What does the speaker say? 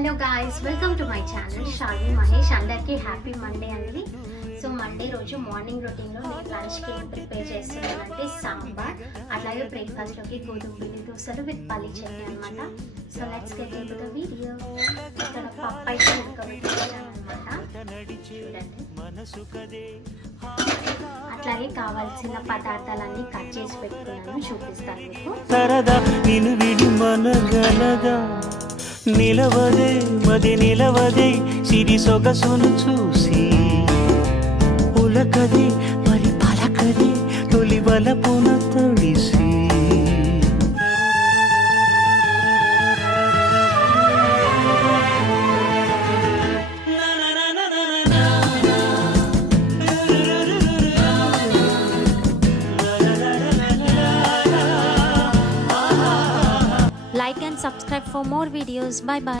Hello guys, welcome to my channel Shalini Mahesh. అందరికీ happy Monday అండి. So Monday రోజు morning రొటీన్లో నేను లంచ్కి ఏం ప్రిపేర్ చేస్తున్నానంటే సాంబార్, అట్లాగే బ్రేక్ఫాస్ట్లోకి గోధుమ పిండి దోశలు విత్ పల్లి చట్నీ అనమాట. So let's get into the video. ఇక్కడ పప్పు అయితే ఉడకబెట్టాను అనమాట, చూడండి. అట్లాగే కావాల్సిన పదార్థాలన్నీ కట్ చేసి పెట్టుకున్నాను, చూపిస్తాను మీకు. నిలవదే మది నిలవదే సిరి సొగసును చూసి ఉలకది మరి పలకది తొలి వలపున తడిసి Like and subscribe for more videos. Bye bye.